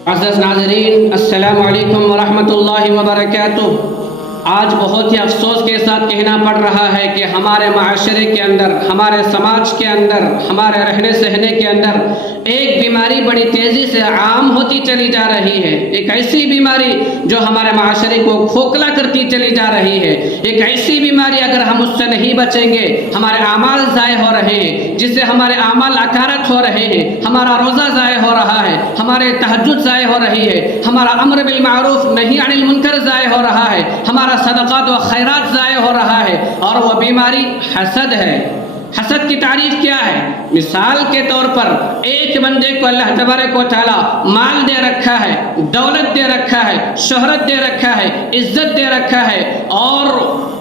अज़ीज़ नाज़रीन, अस्सलामु अलैकुम वरहमतुल्लाहि वबरकातुह। आज बहुत ही अफसोस के साथ कहना पड़ रहा है कि हमारे माशरे के अंदर, हमारे समाज के अंदर, हमारे रहने सहने के अंदर एक बीमारी बड़ी तेज़ी से आम होती चली जा रही है। एक ऐसी बीमारी जो हमारे माशरे को खोखला करती चली जा रही है। एक ऐसी बीमारी अगर हम उससे नहीं बचेंगे, हमारे आमाल ज़ाय हो रहे हैं, जिससे हमारे आमाल अकारत हो रहे हैं, हमारा रोज़ा ज़ाय हो रहा है, हमारे तहज्जुद ज़ाय हो रही है, हमारा अम्र बिल मारूफ नही अनिल मुनकर ज़ाय हो रहा है, हमारा सदक़ात व खैरात ज़ाय हो रहा है। और वह बीमारी हसद है। हसद की तारीफ क्या है? मिसाल के तौर पर एक बंदे को अल्लाह तबारक व तआला माल दे रखा है, दौलत दे रखा है, शोहरत दे रखा है, इज्जत दे रखा है और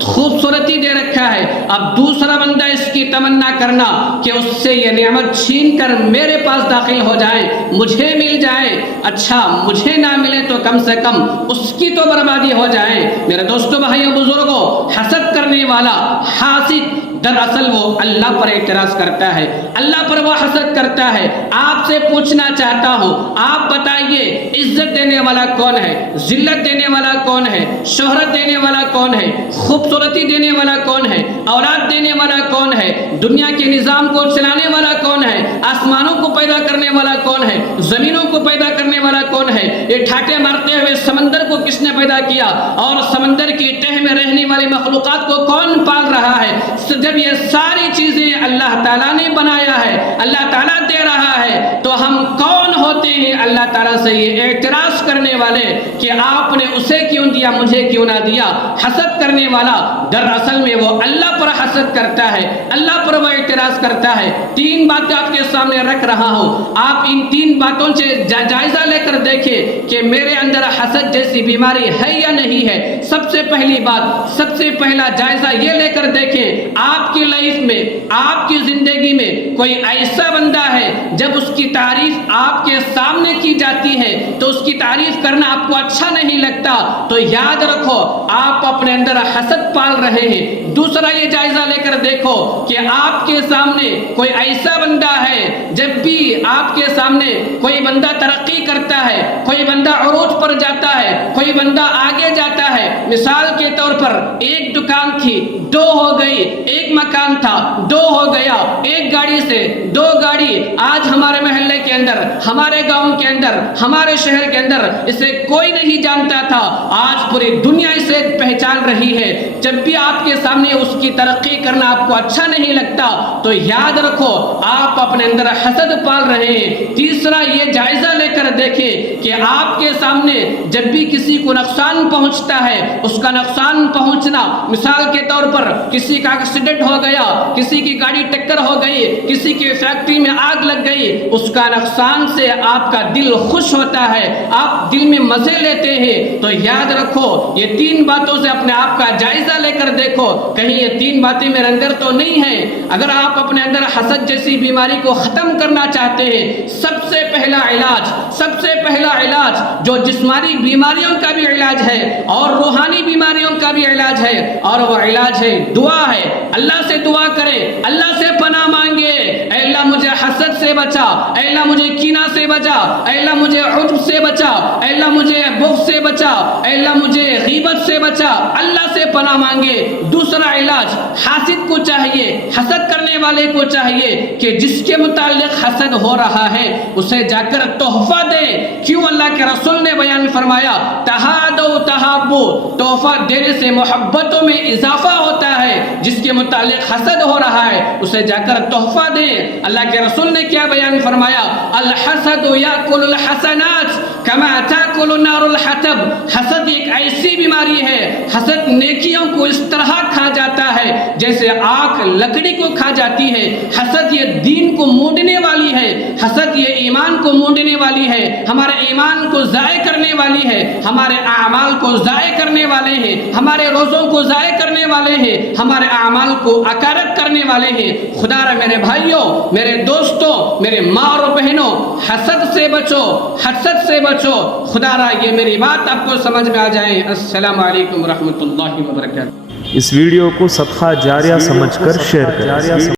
खूबसूरती दे रखा है। अब दूसरा बंदा इसकी तमन्ना करना कि उससे ये नेमत छीन कर मेरे पास दाखिल हो जाए, मुझे मिल जाए। अच्छा, मुझे ना मिले तो कम से कम उसकी तो बर्बादी हो जाए। मेरे दोस्तों, भाइयों, बुजुर्गों, हसद करने वाला हासिद दरअसल वो अल्लाह पर एतराज़ करता है, अल्लाह पर वो हसद करता है। आपसे पूछना चाहता हूँ, आप बताइए, इज्जत देने वाला कौन है? जिल्लत देने वाला कौन है? शोहरत देने वाला कौन है? खूबसूरती देने वाला कौन है? औलाद देने वाला कौन है? दुनिया के निज़ाम को चलाने वाला कौन है? आसमानों को पैदा करने वाला कौन है? ज़मीनों को पैदा करने वाला कौन है? ये ठाटे मारते हुए समंदर को किसने पैदा किया? और समंदर की तह में रहने वाली मखलूक़ात को कौन पाल रहा है? जब ये सारी चीज़ें अल्लाह ताला ने बनाया है, अल्लाह ताला दे रहा है, तो हम कौन होते हैं अल्लाह ताला से ये एतराज़ करने वाले कि आपने उसे क्यों दिया, मुझे क्यों ना दिया? हसद करने वाला दरअसल में वो अल्लाह पर हसद करता है, अल्लाह पर वो एतराज़ करता है। तीन बातें आपके सामने रख रहा हूँ, आप इन तीन बातों से जायज़ा लेकर देखें कि मेरे अंदर हसद जैसी बीमारी है या नहीं है। सबसे पहली बात, सबसे पहला जायज़ा ये लेकर देखें, आपकी लाइफ में, आपकी जिंदगी में कोई ऐसा बंदा है जब उसकी तारीफ आपके सामने की जाती है तो उसकी तारीफ करना आपको अच्छा नहीं लगता, तो याद रखो आप अपने अंदर हसद पाल रहे हैं। दूसरा ये जायजा लेकर देखो कि आपके सामने कोई ऐसा बंदा है, जब भी आपके सामने कोई बंदा तरक्की करता है, कोई बंदा उरूज पर जाता है, कोई बंदा आगे जाता है, मिसाल के तौर पर एक दुकान थी, दो हो गई, एक मकान था, दो हो गया, एक गाड़ी से दो गाड़ी। आज हमारे मोहल्ले के अंदर, हमारे गांव के अंदर, हमारे शहर के अंदर इसे कोई नहीं जानता था, आज पूरी दुनिया इसे पहचान रही है। जब भी आपके सामने उसकी तरक्की करना आपको अच्छा नहीं लगता तो याद रखो आप अपने अंदर हसद पाल रहे हैं। तीसरा ये जायजा लेकर देखें कि आपके सामने जब भी किसी को नुकसान पहुंचता है, उसका नुकसान पहुंचना, मिसाल के तौर पर किसी का एक्सीडेंट हो गया, किसी की गाड़ी टक्कर हो गई, किसी की फैक्ट्री में आग लग गई, उसका नुकसान से आपका दिल खुश होता है, आप दिल में मजे लेते हैं। तो याद रखो ये तीन बातों से अपने आप का जायजा लेकर देखो, कहीं ये तीन बातें मेरे अंदर तो नहीं है। अगर आप अपने अंदर हसद जैसी बीमारी को खत्म करना चाहते हैं, सबसे पहला इलाज जो जिस्मानी बीमारियों का भी इलाज है और रूहानी बीमारियों का भी इलाज है, और वो इलाज है दुआ है। अल्लाह से दुआ करें, अल्लाह से पनाह मांगे, ऐ अल्लाह मुझे हसद से बचा, ऐ अल्लाह मुझे कीना से बचा, ऐ अल्लाह मुझे उज्ब से बचा, ऐ अल्लाह मुझे बुग़्ज़ से बचा, ऐ अल्लाह मुझे गीबत से बचा। अल्लाह से पनाह मांगे। दूसरा इलाज हासिद को चाहिए, हसद करने वाले को चाहिए कि जिसके मुताल्लिक हसद हो रहा है उसे जाकर तोहफा दे। क्यों? अल्लाह के रसूल ने बयान फरमाया, तहादो तहाब्बु, तोहफा देने से मोहब्बतों में इजाफा होता है। जिसके मुताल्लिक हसद हो रहा है उसे जाकर तोहफा दे। अल्लाह के रसूल ने क्या बयान फरमाया, अल हसदु याकुलुल हसनात कमा ताकुलु नारुल हतब। हसद एक ऐसी बीमारी है, हसद नेकियों को इस तरह खा जाता है जैसे आग लकड़ी को खा जाती है। हसद ये दीन को मूंढने वाली है, हसद ये ईमान को मूंढने वाली है, हमारे ईमान को ज़ाय करने वाली है, हमारे आमाल को ज़ाय करने वाले हैं, हमारे रोज़ों को ज़ाय करने वाले हैं, हमारे आमाल को अकारत करने वाले हैं। खुदारा मेरे भाइयों, मेरे दोस्तों, मेरे माँ और बहनों, हसद से बचो, हसद से बचो। खुदारा ये मेरी बात आपको समझ में आ जाए। अस्सलामु अलैकुम रहमतुल्लाहि व बरकातहू। इस वीडियो को सदका जारिया समझकर शेयर करें।